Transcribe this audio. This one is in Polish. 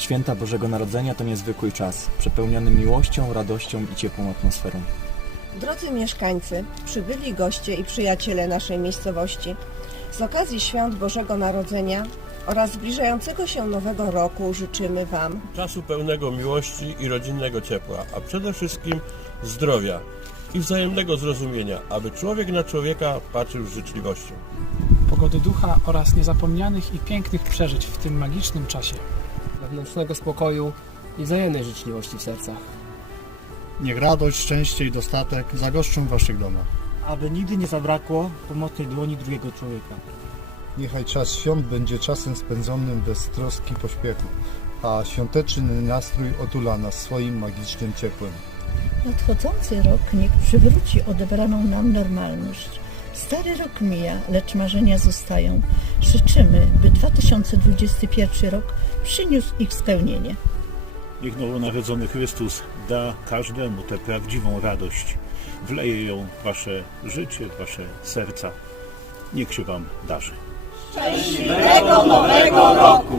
Święta Bożego Narodzenia to niezwykły czas, przepełniony miłością, radością i ciepłą atmosferą. Drodzy mieszkańcy, przybyli goście i przyjaciele naszej miejscowości, z okazji świąt Bożego Narodzenia oraz zbliżającego się Nowego Roku życzymy Wam czasu pełnego miłości i rodzinnego ciepła, a przede wszystkim zdrowia i wzajemnego zrozumienia, aby człowiek na człowieka patrzył z życzliwością. pogody ducha oraz niezapomnianych i pięknych przeżyć w tym magicznym czasie. Wewnętrznego spokoju i wzajemnej życzliwości w sercach. Niech radość, szczęście i dostatek zagoszczą w waszych domach. aby nigdy nie zabrakło pomocnej dłoni drugiego człowieka. Niechaj czas świąt będzie czasem spędzonym bez troski pośpiechu, a świąteczny nastrój otula nas swoim magicznym ciepłem. Nadchodzący rok niech przywróci odebraną nam normalność. Stary rok mija, lecz marzenia zostają. Życzymy, by 2021 rok przyniósł ich spełnienie. Niech nowonarodzony Chrystus da każdemu tę prawdziwą radość. Wleje ją w wasze życie, w wasze serca. Niech się wam darzy. Szczęśliwego Nowego Roku!